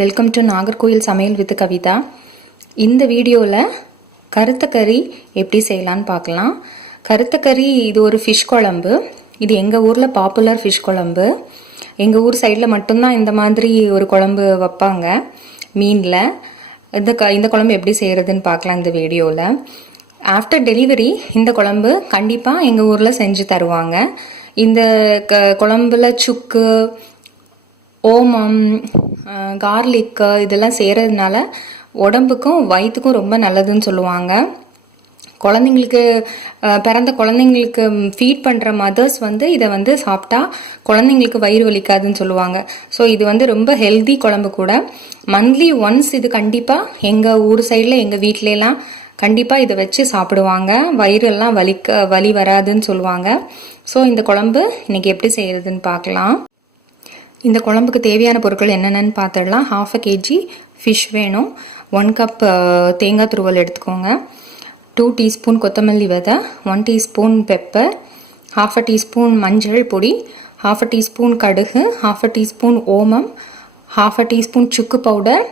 Welcome to Nagercoil சமையல் with Kavitha. இந்த வீடியோவில் கருத்தக்கறி எப்படி செய்யலான்னு பார்க்கலாம். கருத்தக்கறி இது ஒரு ஃபிஷ் குழம்பு. இது எங்கள் ஊரில் பாப்புலர் ஃபிஷ் குழம்பு. எங்கள் ஊர் சைடில் மட்டும்தான் இந்த மாதிரி ஒரு குழம்பு வைப்பாங்க மீனில். இந்த குழம்பு எப்படி செய்கிறதுன்னு பார்க்கலாம் இந்த வீடியோவில். ஆஃப்டர் டெலிவரி இந்த குழம்பு கண்டிப்பாக எங்கள் ஊரில் செஞ்சு தருவாங்க. இந்த குழம்புல சுக்கு, ஓமம், கார்லிக்கு இதெல்லாம் செய்கிறதுனால உடம்புக்கும் வயிற்றுக்கும் ரொம்ப நல்லதுன்னு சொல்லுவாங்க. குழந்தைங்களுக்கு பிறந்த குழந்தைங்களுக்கு ஃபீட் பண்ணுற மதர்ஸ் இதை சாப்பிட்டா குழந்தைங்களுக்கு வயிறு வலிக்காதுன்னு சொல்லுவாங்க. ஸோ இது ரொம்ப ஹெல்தி குழம்பு கூட. மந்த்லி ஒன்ஸ் இது கண்டிப்பாக எங்கள் ஊர் சைடில் எங்கள் வீட்டிலலாம் கண்டிப்பாக இதை வச்சு சாப்பிடுவாங்க. வயிறெல்லாம் வலி வராதுன்னு சொல்லுவாங்க. ஸோ இந்த குழம்பு இன்றைக்கி எப்படி செய்கிறதுன்னு பார்க்கலாம். இந்த குழம்புக்கு தேவையான பொருட்கள் என்னென்னு பார்த்துடலாம். 1/2 kg ஃபிஷ் வேணும். 1 கப் தேங்காய் துருவல் எடுத்துக்கோங்க. 2 டீஸ்பூன் கொத்தமல்லி விதை, 1 டீஸ்பூன் பெப்பர், 1/2 டீஸ்பூன் மஞ்சள் பொடி, 1/2 டீஸ்பூன் கடுகு, 1/2 டீஸ்பூன் ஓமம், 1/2 டீஸ்பூன் சுக்கு பவுடர்,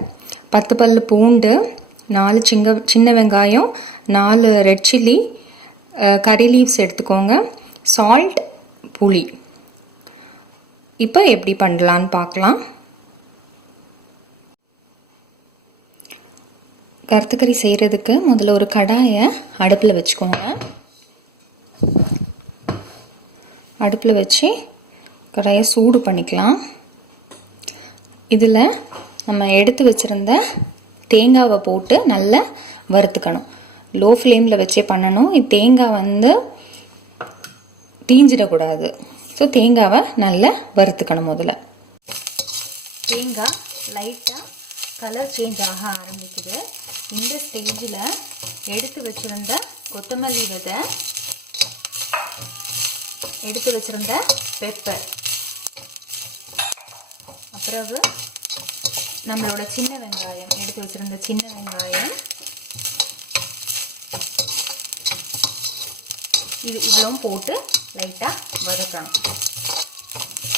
10 பல் பூண்டு, 4 சின்ன வெங்காயம், 4 ரெட் சில்லி, கறி லீவ்ஸ் எடுத்துக்கோங்க, சால்ட், புளி. இப்போ எப்படி பண்ணலான்னு பார்க்கலாம். கருத்துக்கறி செய்கிறதுக்கு முதல்ல ஒரு கடாயை அடுப்பில் வச்சுக்கோங்க. அடுப்பில் வச்சு கடாயை சூடு பண்ணிக்கலாம். இதில் நம்ம எடுத்து வச்சுருந்த தேங்காவை போட்டு நல்லா வறுத்துக்கணும். லோ ஃப்ளேமில் வச்சே பண்ணணும். தேங்காய் தீஞ்சிடக்கூடாது. ஸோ தேங்காவை நல்லா வறுத்துக்கணும். முதல்ல தேங்காய் லைட்டாக கலர் சேஞ்ச் ஆக ஆரம்பிக்குது. இந்த ஸ்டேஜில் எடுத்து வச்சுருந்த கொத்தமல்லி விதை, எடுத்து வச்சுருந்த பெப்பர், அப்புறம் நம்மளோட சின்ன வெங்காயம், எடுத்து வச்சுருந்த சின்ன வெங்காயம், இது இவ்வளவும் போட்டு லைட்டாக வதக்கணும்.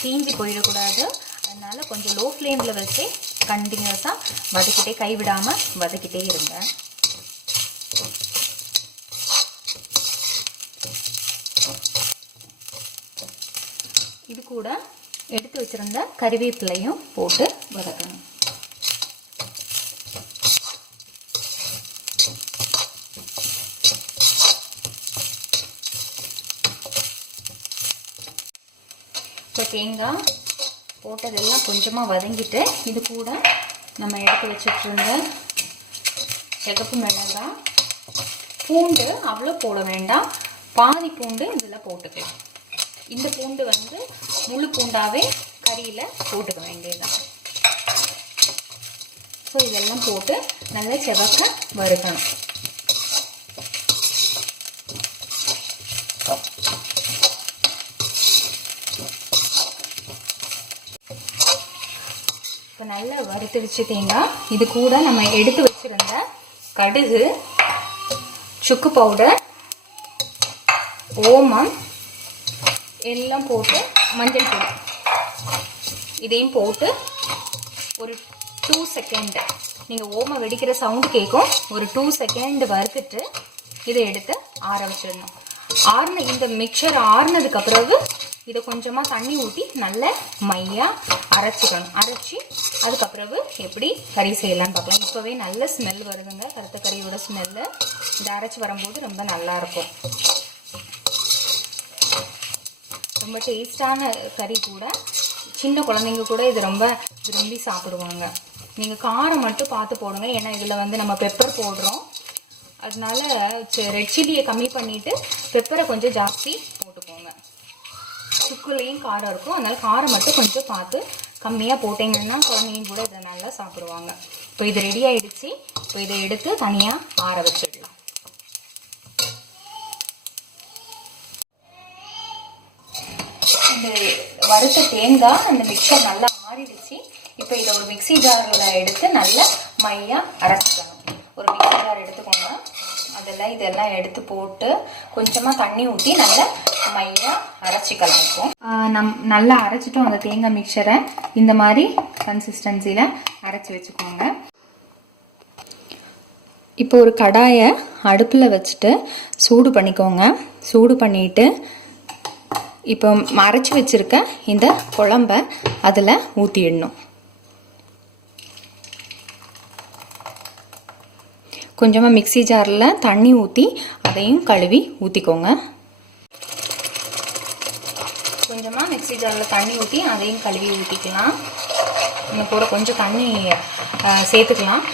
தீஞ்சி போயிடக்கூடாது. அதனால் கொஞ்சம் லோ ஃப்ளேமில் வச்சு கண்டினியூஸாக வதக்கிட்டே, கைவிடாமல் வதக்கிட்டே இருங்க. இது கூட எடுத்து வச்சுருந்த கறிவேப்பிலையும் போட்டு வதக்கணும். இப்போ தேங்காய் போட்டதெல்லாம் கொஞ்சமாக வதங்கிட்டு இது கூட நம்ம எடுத்து வச்சுட்ருந்த சிகப்பு மிளகாய், பூண்டு அவ்வளோ போட வேண்டாம், பாதி பூண்டு இதில் போட்டுக்கலாம். இந்த பூண்டு முழு பூண்டாகவே கறியில் போட்டுக்க வேண்டியதுதான். ஸோ இதெல்லாம் போட்டு நல்லா செவக்க வறுக்கணும். இப்போ நல்லா வறுத்துடுச்சு தேங்காய். இது கூட நம்ம எடுத்து வச்சுருந்த கடுகு, சுக்கு பவுடர், ஓமம் எல்லாம் போட்டு, மஞ்சள் பொடி இதையும் போட்டு ஒரு 2 செகண்ட், நீங்கள் ஓமம் வெடிக்கிற சவுண்டு கேட்கும், ஒரு 2 செகண்ட் வறுத்துட்டு இதை எடுத்து ஆற வச்சிடணும். இந்த மிக்சர் ஆறுனதுக்கு பிறகு இதை கொஞ்சமாக தண்ணி ஊற்றி நல்ல மையாக அரைச்சிக்கணும். அரைச்சி அதுக்கப்புறவு எப்படி கறி செய்யலான்னு பார்க்கலாம். இப்போவே நல்ல ஸ்மெல் வருதுங்க, கருத்த கறியோட ஸ்மெல்லு. இதை அரைச்சி வரும்போது ரொம்ப நல்லாயிருக்கும். ரொம்ப டேஸ்டான கறி கூட. சின்ன குழந்தைங்க கூட இது ரொம்ப விரும்பி சாப்பிடுவாங்க. நீங்கள் காரம் மட்டும் பார்த்து போடுங்க. ஏன்னா இதில் நம்ம பெப்பர் போடுறோம். அதனால ரெட் சில்லியை கம்மி பண்ணிவிட்டு பெப்பரை கொஞ்சம் ஜாஸ்தி போட்டுக்கோங்க. சுக்குலையும் காரம் இருக்கும். அதனால் காரம் மட்டும் கொஞ்சம் பார்த்து கம்மியாக போட்டிங்கன்னா குழந்தைங்க கூட இதை நல்லா சாப்பிடுவாங்க. இப்போ இது ரெடி ஆகிடுச்சு. இப்போ இதை எடுத்து தனியாக ஆற வச்சிடலாம். இந்த வறுத்த தேங்காய் அந்த மிக்சர் நல்லா ஆறிடுச்சு. இப்போ இதை ஒரு மிக்சி ஜாரில் எடுத்து நல்லா மையாக அரைச்சிக்கணும். ஒரு மிக்சி ஜார் எடுத்துக்கோங்க. அதில் இதில் இதெல்லாம் எடுத்து போட்டு கொஞ்சமாக தண்ணி ஊற்றி நல்லா மையாக அரைச்சிக்கலாம். இப்போ நல்லா அரைச்சிட்டோம். அந்த தேங்காய் மிக்சரை இந்த மாதிரி கன்சிஸ்டன்சியில் அரைச்சி வச்சுக்கோங்க. இப்போ ஒரு கடாயை அடுப்பில் வச்சுட்டு சூடு பண்ணிக்கோங்க. சூடு பண்ணிவிட்டு இப்போ அரைச்சி வச்சுருக்க இந்த குழம்ப அதில் ஊற்றிடணும். கொஞ்சமாக மிக்ஸி ஜாரில் தண்ணி ஊற்றி அதையும் கழுவி ஊற்றிக்கோங்க. கொஞ்சமாக மிக்ஸி ஜாரில் தண்ணி ஊற்றி அதையும் கழுவி ஊற்றிக்கலாம். இன்னும் கூட கொஞ்சம் தண்ணி சேர்த்துக்கலாம்.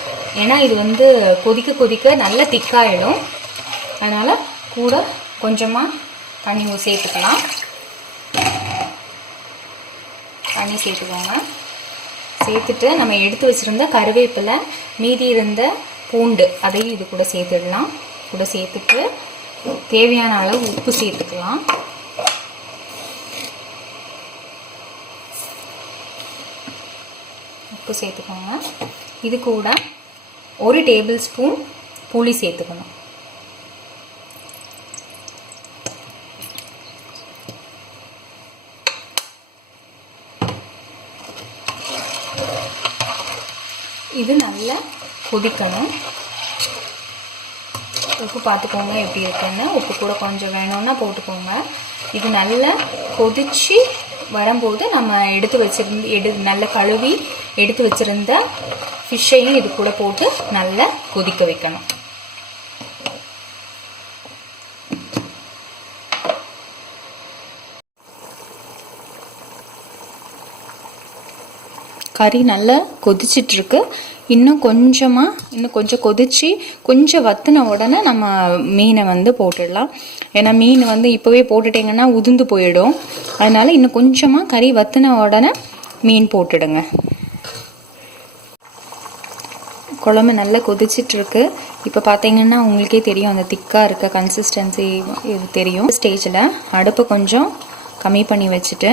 ஏன்னா இது வந்து கொதிக்க கொதிக்க நல்ல திக்காயிடும். அதனால் கூட கொஞ்சமாக தண்ணி சேர்த்துக்கலாம். தண்ணி சேர்த்துக்கோங்க. சேர்த்துட்டு நம்ம எடுத்து வச்சுருந்த கருவேப்பிலை, மீதி இருந்த பூண்டு அதையும் இது கூட சேர்த்துடலாம். கூட சேர்த்துட்டு தேவையான அளவு உப்பு சேர்த்துக்கலாம். உப்பு சேர்த்துக்கோங்க. இது கூட 1 டேபிள் ஸ்பூன் புளி சேர்த்துக்கணும். இது நல்லா கொதிக்கணும். உப்பு பார்த்துக்கோங்க எப்படி இருக்குன்னு. உப்பு கூட கொஞ்சம் வேணும்னா போட்டுக்கோங்க. இது நல்லா கொதித்து வரும்போது நம்ம நல்லா கழுவி எடுத்து வச்சுருந்த ஃபிஷ்ஷையும் இது கூட போட்டு நல்லா கொதிக்க வைக்கணும். கறி நல்லா கொதிச்சிட்ருக்கு. இன்னும் கொஞ்சம் கொதித்து கொஞ்சம் வற்றின உடனே நம்ம மீனை வந்து போட்டுடலாம். ஏன்னா மீன் வந்து இப்போவே போட்டுட்டிங்கன்னா உதிர்ந்து போயிடும். அதனால் இன்னும் கொஞ்சமாக கறி வற்றின உடனே மீன் போட்டுடுங்க. குழம்பு நல்லா கொதிச்சிட்ருக்கு. இப்போ பார்த்தீங்கன்னா உங்களுக்கே தெரியும், அந்த திக்காக இருக்க கன்சிஸ்டன்சி இது தெரியும். ஸ்டேஜில் அடுப்பை கொஞ்சம் கம்மி பண்ணி வச்சுட்டு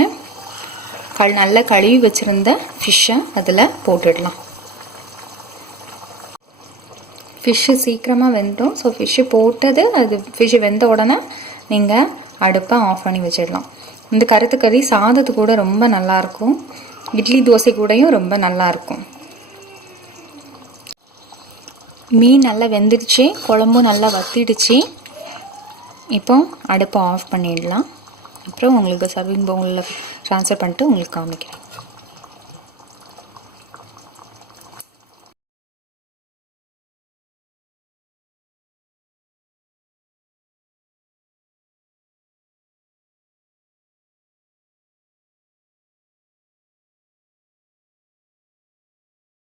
நல்லா கழுவி வச்சுருந்த ஃபிஷ்ஷை அதில் போட்டுடலாம். ஃபிஷ்ஷு சீக்கிரமாக வெந்துடும். ஸோ ஃபிஷ்ஷு போட்டது ஃபிஷ்ஷு வெந்த உடனே நீங்கள் அடுப்பை ஆஃப் பண்ணி வச்சிடலாம். இந்த கருத்து கறி சாதத்து கூட ரொம்ப நல்லாயிருக்கும். இட்லி தோசை கூடயும் ரொம்ப நல்லாயிருக்கும். மீன் நல்லா வெந்துடுச்சு, குழம்பும் நல்லா வத்திடுச்சு. இப்போ அடுப்பை ஆஃப் பண்ணிடலாம். அப்புறம் உங்களுக்கு சர்விங் பவுலில் ட்ரான்ஸ்ஃபர் பண்ணிட்டு உங்களுக்கு காமிக்கிறேன்.